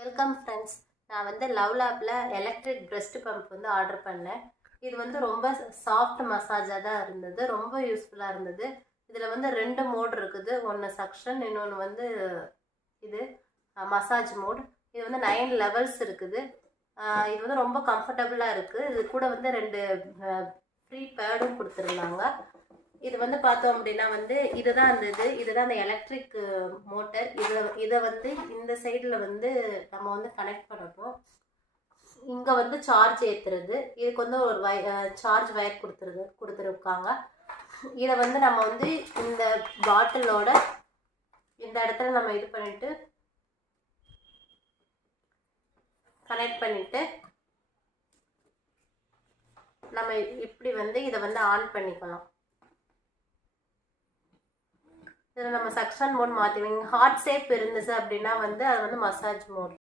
Welcome friends. நான் வந்து லவ்லாப்பில் electric breast pump வந்து ஆர்டர் பண்ணேன். இது வந்து ரொம்ப சாஃப்ட் மசாஜாக தான் இருந்தது, ரொம்ப யூஸ்ஃபுல்லாக இருந்தது. இதில் வந்து 2 மோட் இருக்குது, ஒன்று சக்ஷன், இன்னொன்று வந்து இது மசாஜ் மோட். இது வந்து 9 லெவல்ஸ் இருக்குது. இது வந்து ரொம்ப கம்ஃபர்டபுளாக இருக்குது. இது கூட வந்து 2 ஃப்ரீ பேடும் கொடுத்துருந்தாங்க. இது வந்து பார்த்தோம் அப்படின்னா வந்து இதுதான் அந்த எலக்ட்ரிக் மோட்டர். இதை வந்து இந்த சைடில் வந்து நம்ம வந்து கனெக்ட் பண்ணணும். இங்கே வந்து சார்ஜ் ஏற்றுறது, இதுக்கு வந்து ஒரு சார்ஜ் வயர் கொடுத்துருக்காங்க. இதை வந்து நம்ம வந்து இந்த பாட்டிலோட இந்த இடத்துல நம்ம இது பண்ணிட்டு கனெக்ட் பண்ணிட்டு நம்ம இப்படி வந்து இதை வந்து ஆன் பண்ணிக்கலாம். இதில் நம்ம சக்ஷன் மோட் மாற்றிவிங்க. ஹார்ட் ஷேப் இருந்துச்சு அப்படின்னா வந்து அது வந்து மசாஜ் மோட்.